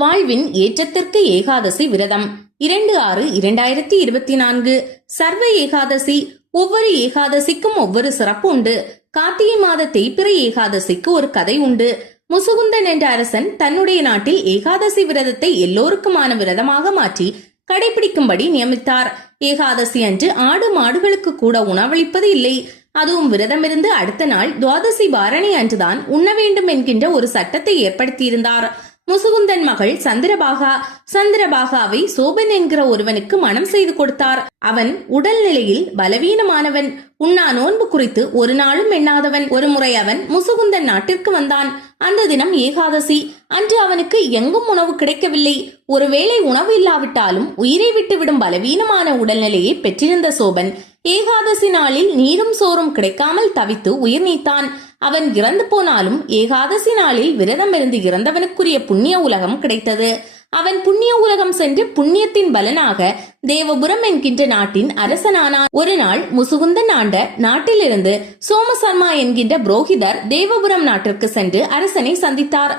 வாழ்வின் ஏற்றத்திற்கு ஏகாதசி விரதம். இரண்டு ஆறு இரண்டாயிரத்தி இருபத்தி நான்கு. சர்வ ஏகாதசி ஒவ்வொரு ஏகாதசிக்கும் ஒவ்வொரு சிறப்பு உண்டு. கார்த்திகை மாத தேய்பிறை ஏகாதசிக்கு ஒரு கதை உண்டு. முசுகுந்தன் என்ற அரசன் தன்னுடைய நாட்டில் ஏகாதசி விரதத்தை எல்லோருக்குமான விரதமாக மாற்றி கடைபிடிக்கும்படி நியமித்தார். ஏகாதசி அன்று ஆடு மாடுகளுக்கு கூட உணவளிப்பது இல்லை. அதுவும் விரதமிருந்து அடுத்த நாள் துவாதசி பாரணி அன்றுதான் உண்ண வேண்டும் என்கின்ற ஒரு சட்டத்தை ஏற்படுத்தியிருந்தார். முசுகுந்தன் மகள் சந்திரபாகா. சந்திரபாகாவை சோபன் என்கிற ஒருவனுக்கு மனம் செய்து கொடுத்தார். அவன் உடல்நிலையில் பலவீனமானவன். உண்ணா நோன்பு குறித்து ஒரு நாளும் எண்ணாதவன். ஒரு முறை அவன் முசுகுந்தன் நாட்டிற்கு வந்தான். அந்த தினம் ஏகாதசி. அன்று அவனுக்கு எங்கும் உணவு கிடைக்கவில்லை. ஒருவேளை உணவு இல்லாவிட்டாலும் உயிரை விட்டுவிடும் பலவீனமான உடல்நிலையை பெற்றிருந்த சோபன் ஏகாதசி நாளில் நீரும் சோறும் கிடைக்காமல் தவித்து உயிர் நீத்தான். அவன் இறந்து போனாலும் ஏகாதசி நாளில் விரதம் இருந்து இறந்தவனுக்குரிய புண்ணிய உலகம் கிடைத்தது. அவன் புண்ணிய உலகம் சென்று புண்ணியத்தின் பலனாக தேவபுரம் என்கின்ற நாட்டின் அரசனானான் ஒரு நாள் முசுகுந்தன் ஆண்ட நாட்டிலிருந்து சோமசர்மா என்கின்ற புரோகிதர் தேவபுரம் நாட்டிற்கு சென்று அரசனை சந்தித்தார்.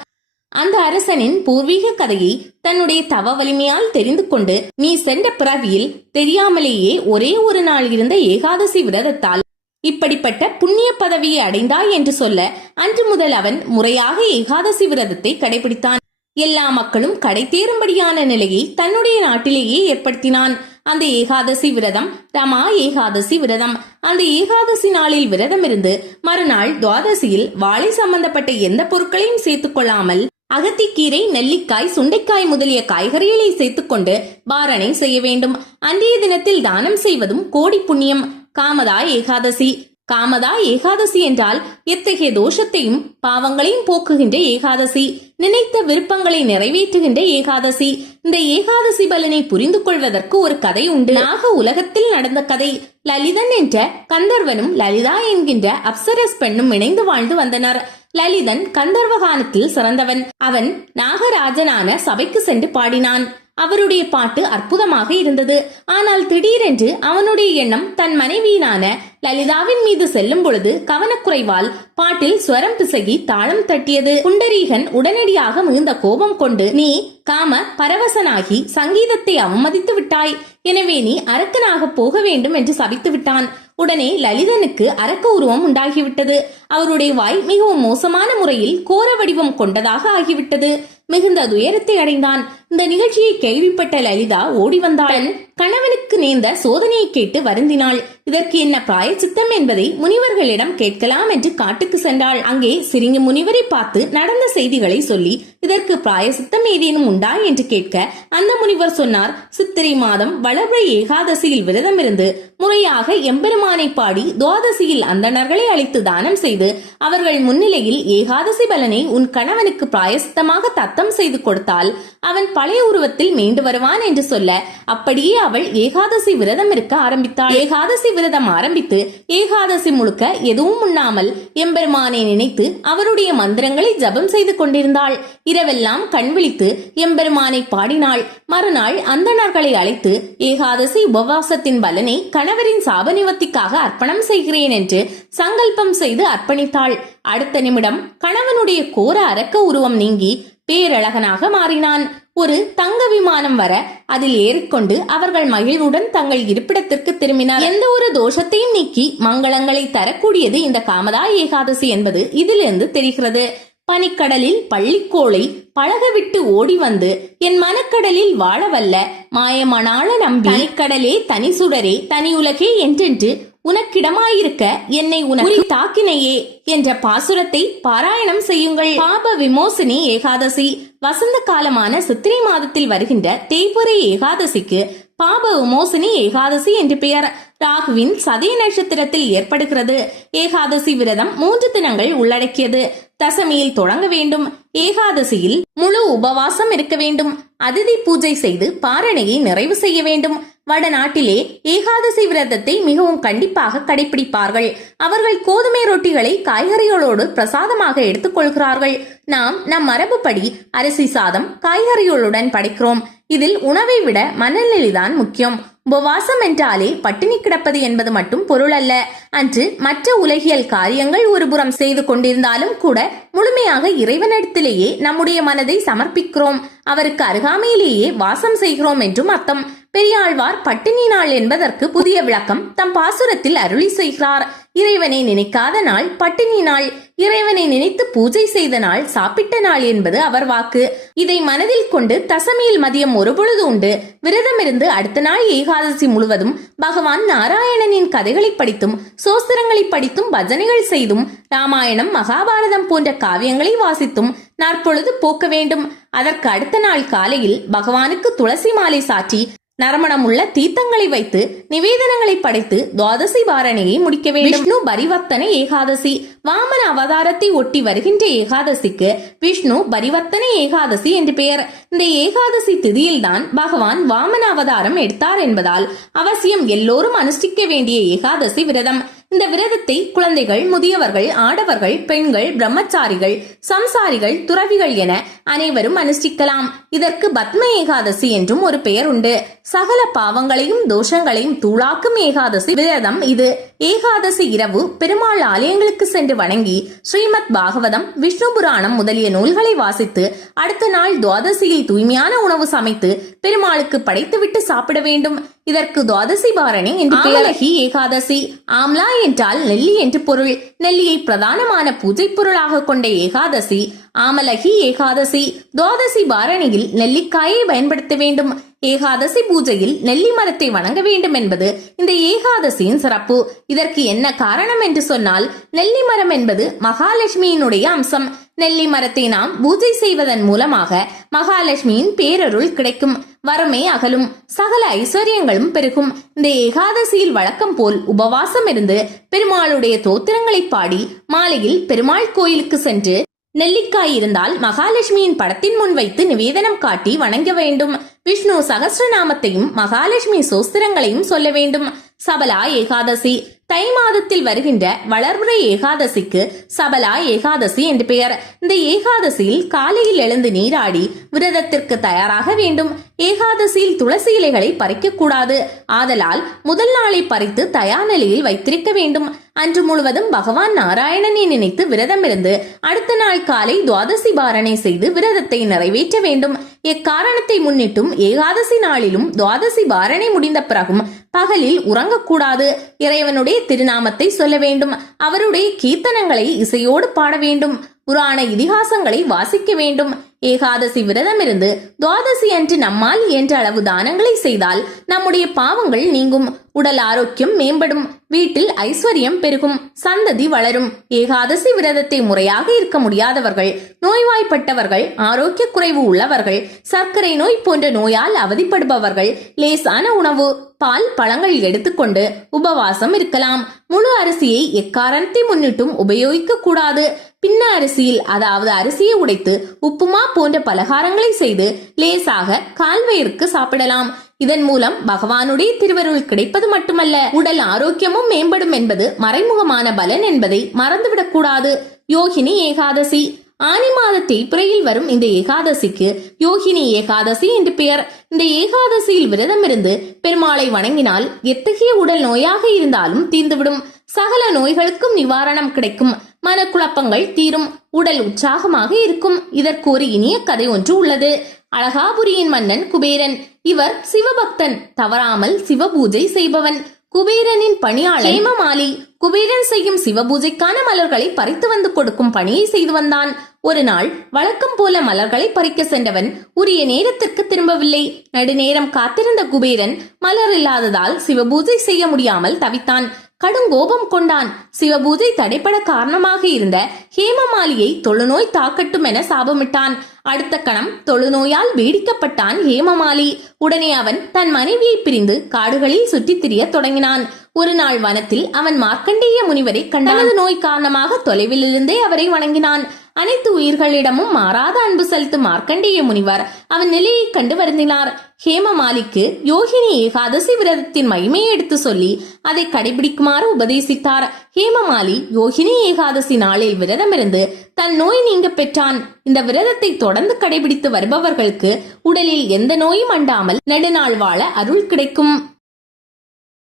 அந்த அரசனின் பூர்வீக கதையை தன்னுடைய தவ வலிமையால் தெரிந்து கொண்டு நீ சென்ற பிறவியில் தெரியாமலேயே ஒரே ஒரு நாள் இருந்த ஏகாதசி விரதத்தால் இப்படிப்பட்ட புண்ணிய பதவியை அடைந்தாய் என்று சொல்ல அன்று முதல் அவன் முறையாக ஏகாதசி விரதத்தை கடைபிடித்தான். எல்லா மக்களும் கடை தேரும்படியான நிலையை தன்னுடைய நாட்டிலேயே ஏற்படுத்தினான். அந்த ஏகாதசி விரதம் ரமா ஏகாதசி விரதம். அந்த ஏகாதசி நாளில் விரதம் இருந்து மறுநாள் துவாதசியில் வாழை சம்பந்தப்பட்ட எந்த பொருட்களையும் சேர்த்துக் கொள்ளாமல் அகத்திக்கீரை நெல்லிக்காய் சுண்டைக்காய் முதலிய காய்கறிகளை சேர்த்துக்கொண்டு பாரணை செய்ய வேண்டும். அன்றைய தினத்தில் தானம் செய்வதும் கோடி புண்ணியம். காமதா ஏகாதசி. காமதா ஏகாதசி என்றால் எத்தகைய தோஷத்தையும் பாவங்களையும் போக்குகின்ற ஏகாதசி. நினைத்த விருப்பங்களை நிறைவேற்றுகின்ற ஏகாதசி. இந்த ஏகாதசி பலனை புரிந்து கொள்வதற்கு ஒரு கதை உண்டு. நாக உலகத்தில் நடந்த கதை லலிதன் என்ற கந்தர்வனும் லலிதா என்கின்ற அப்சரஸ் பெண்ணும் இணைந்து வாழ்ந்து வந்தனர். லலிதன் கந்தர்வகானத்தில் சிறந்தவன். அவன் நாகராஜனான சபைக்கு சென்று பாடினான். அவருடைய பாட்டு அற்புதமாக இருந்தது. ஆனால் திடீரென்று அவனுடைய எண்ணம் தன் மனைவியினான லலிதாவின் மீது செல்லும் பொழுது கவனக்குறைவால் பாட்டில் ஸ்வரம் பிசகி தாளம் தட்டியது. புண்டரீகன் உடனடியாக மிகுந்த கோபம் கொண்டு நீ காம பரவசனாகி சங்கீதத்தை அவமதித்து விட்டாய். எனவே நீ அரக்கனாக போக வேண்டும் என்று சபித்து விட்டான். உடனே லலிதனுக்கு அரக்க உருவம் உண்டாகிவிட்டது. அவருடைய வாய் மிகவும் மோசமான முறையில் கோர வடிவம் கொண்டதாக ஆகிவிட்டது. மிகுந்த துயரத்தை அடைந்தான். இந்த நிகழ்ச்சியை கேள்விப்பட்ட லலிதா ஓடி வந்தாள். கணவனுக்கு நேர்ந்த சோதனையை கேட்டு வருந்தினாள். இதற்கு என்ன பிராய சித்தம் என்பதை முனிவர்களிடம் கேட்கலாம் என்று காட்டுக்கு சென்றாள். அங்கே சிறிங்க முனிவரை பார்த்து நடந்த செய்திகளை சொல்லி இதற்கு பிராய சித்தம் ஏதேனும் உண்டா என்று கேட்க அந்த முனிவர் சொன்னார் சித்திரை மாதம் வளர்வை ஏகாதசியில் விரதம் இருந்து முறையாக எம்பெருமானை பாடி துவாதசியில் அந்தணர்களை அழைத்து தானம் செய்து அவர்கள் முன்னிலையில் ஏகாதசி பலனை உன் கணவனுக்கு பிராயசித்தமாக தத்தம் செய்து கொடுத்தால் அவன் பழைய உருவத்தில் மீண்டு வருவான் என்று சொல்ல அப்படியே அவள் ஏகாதசி விரதம் இருக்க ஆரம்பித்தாள். ஏகாதசி விரதம் ஆரம்பித்து ஏகாதசி முழுக்க எதுவும் உண்ணாமல் எம்பெருமானை நினைத்து அவருடைய மந்திரங்களை ஜபம் செய்து கொண்டிருந்தாள். இரவெல்லாம் கண் விழித்து எம்பெருமானை பாடினாள். மறுநாள் அந்தணர்களை அழைத்து ஏகாதசி உபவாசத்தின் பலனை கணவரின் சாபநிவத்திக்காக அர்ப்பணம் செய்கிறேன் என்று சங்கல்பம் செய்து அர்ப்பணித்தாள். அடுத்த நிமிடம் கணவனுடைய கோர அரக்க உருவம் நீங்கி பேரழகனாக மாறினான். ஒரு தங்க விமானம் வர அதில் ஏறிக்கொண்டு அவர்கள் மகிழ்வுடன் தங்கள் இருப்பிடத்திற்கு திரும்பினார். எந்த ஒரு தோஷத்தையும் நீக்கி மங்களங்களை தரக்கூடியது இந்த காமதா ஏகாதசி என்பது இதிலிருந்து தெரிகிறது. பனிக்கடலில் பள்ளிக்கோளை பழகவிட்டு ஓடி வந்து என் மனக்கடலில் வாழவல்ல மாயமணாள நம்பி. கடலே தனி சுடரே தனி உலகே என்றென்று உனக்கிடமாயிருக்க என்னை உனக்கு தாக்கினையே என்ற பாசுரத்தை பாராயணம் செய்யுங்கள். பாப விமோசினி ஏகாதசி. வசந்த காலமான சித்திரை மாதத்தில் வருகின்ற தேய்புரை ஏகாதசிக்கு பாப விமோசினி ஏகாதசி என்று பெயர். ராகுவின் சதய நட்சத்திரத்தில் ஏற்படுகிறது. ஏகாதசி விரதம் மூன்று தினங்கள் உள்ளடக்கியது. தசமியில் தொடங்க வேண்டும். ஏகாதசியில் முழு உபவாசம் இருக்க வேண்டும். அதிதி பூஜை செய்து பாரணையை நிறைவு செய்ய வேண்டும். வடநாட்டிலே ஏகாதசி விரதத்தை மிகவும் கண்டிப்பாக கடைபிடிப்பார்கள். அவர்கள் கோதுமை ரொட்டிகளை காய்கறிகளோடு பிரசாதமாக எடுத்துக்கொள்கிறார்கள் நாம் நம் மரபுப்படி அரிசி சாதம் காய்கறிகளுடன் படைக்கிறோம். இதில் உணவை விட மனநிலைதான் முக்கியம். உபவாசம் என்றாலே பட்டினி கிடப்பது என்பது மட்டும் பொருள் அல்ல. அன்று மற்ற உலகியல் காரியங்கள் ஒருபுறம் செய்து கொண்டிருந்தாலும் கூட முழுமையாக இறைவனிடத்திலேயே நம்முடைய மனதை சமர்ப்பிக்கிறோம். அவருக்கு அருகாமையிலேயே வாசம் செய்கிறோம் என்றும் அர்த்தம். பெரியாழ்வார் பட்டினி நாள் என்பதற்கு புதிய விளக்கம் தம் பாசுரத்தில் அருளி செய்கிறார். இறைவனை நினைக்காத நாள் பட்டினி நாள். இறைவனை நினைத்து பூஜை செய்த நாள் சாப்பிட்ட நாள் என்பது அவர் வாக்கு. இதை மனதில் கொண்டு தசமியில் மதியம் ஒரு பொழுது உண்டு. விரதமிருந்து அடுத்த நாள் ஏகாதசி முழுவதும் பகவான் நாராயணனின் கதைகளை படித்தும் சோஸ்திரங்களை படித்தும் பஜனைகள் செய்தும் ராமாயணம் மகாபாரதம் போன்ற காவியங்களை வாசித்தும் நாற்பொழுது போக்க வேண்டும். அதற்கு அடுத்த நாள் காலையில் பகவானுக்கு துளசி மாலை சாற்றி நறுமணம் உள்ள தீர்த்தங்களை வைத்து நிவேதனங்களை படைத்து துவாதசி வாரணியை முடிக்க வேண்டும். விஷ்ணு பரிவர்த்தனை ஏகாதசி. வாமன அவதாரத்தை ஒட்டி வருகின்ற ஏகாதசிக்கு விஷ்ணு பரிவர்த்தனை ஏகாதசி என்று பெயர். இந்த ஏகாதசி திதியில்தான் பகவான் வாமன அவதாரம் எடுத்தார் என்பதால் அவசியம் எல்லோரும் அனுஷ்டிக்க வேண்டிய ஏகாதசி விரதம். இந்த விரதத்தை குழந்தைகள் முதியவர்கள் ஆடவர்கள் பெண்கள் பிரம்மச்சாரிகள் சம்சாரிகள் துறவிகள் என அனைவரும் அனுஷ்டிக்கலாம். இதற்கு பத்ம ஏகாதசி என்றும் ஒரு பெயர் உண்டு. சகல பாவங்களையும் தோஷங்களையும் தூளாக்கும் ஏகாதசி விரதம் இது. ஏகாதசி இரவு பெருமாள் ஆலயங்களுக்கு சென்று வணங்கி ஸ்ரீமத் பாகவதம் விஷ்ணு புராணம் முதலிய நூல்களை வாசித்து அடுத்த நாள் துவாதசியில் தூய்மையான உணவு சமைத்து பெருமாளுக்கு படைத்துவிட்டு சாப்பிட வேண்டும். இதற்கு துவாதசி பாரணி என்று பெயரகி ஏகாதசி. ஆம்லா என்றால் நெல்லி என்று பொருள். நெல்லியை பிரதானமான பூஜை பொருளாக கொண்ட ஏகாதசி. ஆமலகி ஏகாதசி. துவாதசி பாரணியில் நெல்லிக்காயை பயன்படுத்த வேண்டும். ஏகாதசி பூஜையில் நெல்லி மரத்தை வணங்க வேண்டும் என்பது இந்த ஏகாதசியின் சிறப்பு. இதற்கு என்ன காரணம் என்று சொன்னால் நெல்லி மரம் என்பது மகாலட்சுமியினுடைய அம்சம். நெல்லி மரத்தை நாம் பூஜை செய்வதன் மூலமாக மகாலட்சுமியின் பேரருள் கிடைக்கும். வரமே அகலும். சகல ஐஸ்வர்யங்களும் பெருகும். இந்த ஏகாதசியில் வழக்கம் போல் உபவாசம் இருந்து பெருமாளுடைய தோத்திரங்களை பாடி மாலையில் பெருமாள் கோயிலுக்கு சென்று நெல்லிக்காய் இருந்தால் மகாலட்சுமியின் படத்தின் முன் வைத்து நிவேதனம் காட்டி வணங்க வேண்டும். விஷ்ணு சகசிரநாமத்தையும் மகாலட்சுமி சோஸ்திரங்களையும் சொல்ல வேண்டும். சபலா ஏகாதசி. தை மாதத்தில் வருகின்ற வளர்முறை ஏகாதசிக்கு சபலா ஏகாதசி என்று பெயர். இந்த ஏகாதசியில் காலையில் எழுந்து நீராடி விரதத்திற்கு தயாராக வேண்டும். ஏகாதசியில் துளசி இலைகளை பறிக்க கூடாது ஆதலால் முதல் நாளை பறித்து தயார் நிலையில் வைத்திருக்க வேண்டும். அன்று முழுவதும் பகவான் நாராயணனை நினைத்து விரதம் இருந்து அடுத்த நாள் காலை துவாதசி பாரணை செய்து விரதத்தை நிறைவேற்ற வேண்டும். எக்காரணத்தை முன்னிட்டும் ஏகாதசி நாளிலும் துவாதசி பாரணை முடிந்த பிறகும் பகலில் உறங்கக்கூடாது. இறைவனுடைய திருநாமத்தை சொல்ல வேண்டும். அவருடைய கீர்த்தனங்களை இசையோடு பாட வேண்டும். புராண இதிகாசங்களை வாசிக்க வேண்டும். ஏகாதசி விரதம் இருந்து துவாதசி அன்று நம்மால் என்ற அளவு தானங்களை செய்தால் நம்முடைய பாவங்கள் நீங்கும். உடல் ஆரோக்கியம் மேம்படும். வீட்டில் ஐஸ்வர்யம் பெருகும். சந்ததி வளரும். ஏகாதசி விரதத்தை முறையாக இருக்க முடியாதவர்கள் நோய்வாய்ப்பட்டவர்கள் ஆரோக்கிய குறைவு உள்ளவர்கள் சர்க்கரை நோய் போன்ற நோயால் அவதிப்படுபவர்கள் லேசான உணவு பால் பழங்கள் எடுத்துக்கொண்டு உபவாசம் இருக்கலாம். முழு அரிசியை எக்காரணத்தை முன்னிட்டும் உபயோகிக்க கூடாது பின்ன அரிசியில் அதாவது அரிசியை உடைத்து உப்புமா போன்ற பலகாரங்களை செய்து லேசாக கால்வயிற்கு சாப்பிடலாம். இதன் மூலம் பகவானுடைய திருவருள் கிடைப்பது மட்டுமல்ல உடல் ஆரோக்கியமும் மேம்படும் என்பது மறைமுகமான பலன் என்பதை மறந்துவிடக் கூடாது யோகினி ஏகாதசி. ஆனி மாத தேய்பிரையில் வரும் இந்த ஏகாதசிக்கு யோகினி ஏகாதசி என்று பெயர். இந்த ஏகாதசியில் விரதம் இருந்து பெருமாளை வணங்கினால் எத்தகைய உடல் நோயாக இருந்தாலும் தீர்ந்துவிடும். சகல நோய்களுக்கும் நிவாரணம் கிடைக்கும். மனக்குழப்பங்கள் தீரும். உடல் உற்சாகமாக இருக்கும். இதற்கு ஒரு இனிய கதை ஒன்று உள்ளது. அழகாபுரியின் மன்னன் குபேரன். இவர் சிவபக்தன். தவறாமல் சிவபூஜை செய்பவன். குபேரனின் பணியாளர் ஹேமமாலி. குபேரன் செய்யும் சிவபூஜைக்கான மலர்களை பறித்து வந்து கொடுக்கும் பணியை செய்து வந்தான். ஒரு நாள் வழக்கம் போல மலர்களை பறிக்க சென்றவன் உரிய நேரத்திற்கு திரும்பவில்லை. நடுநேரம் காத்திருந்த குபேரன் மலர் இல்லாததால் சிவபூஜை செய்ய முடியாமல் தவித்தான். கடுங்கோபம் கொண்டான். சிவபூஜை தடைப்பட காரணமாக இருந்த ஹேமமாலியை தொழுநோய் தாக்கட்டும் என சாபமிட்டான். அடுத்த கணம் தொழுநோயால் வேடிக்கப்பட்டான் ஹேமமாலி. உடனே அவன் தன் மனைவியை பிரிந்து காடுகளில் சுற்றித் திரியத் தொடங்கினான். ஒரு நாள் வனத்தில் அவன் மார்க்கண்டேய முனிவரை கண்டனது நோய் காரணமாக தொலைவிலிருந்தே அவரை வணங்கினான். அனைத்து உயிர்களிடமும் மாறாத அன்பு செலுத்தும் மார்க்கண்டேய முனிவர் அவன் நிலையை கண்டு வருந்தினார். ஹேமமாலிக்கு யோகினி ஏகாதசி விரதத்தின் மகிமையை எடுத்து சொல்லி அதை கடைபிடிக்குமாறு உபதேசித்தார். ஹேமமாலி யோகினி ஏகாதசி நாளில் விரதமிருந்து தன் நோய் நீங்க பெற்றான். இந்த விரதத்தை தொடர்ந்து கடைபிடித்து வருபவர்களுக்கு உடலில் எந்த நோயும் அண்டாமல் நெடுநாள் வாழ அருள் கிடைக்கும்.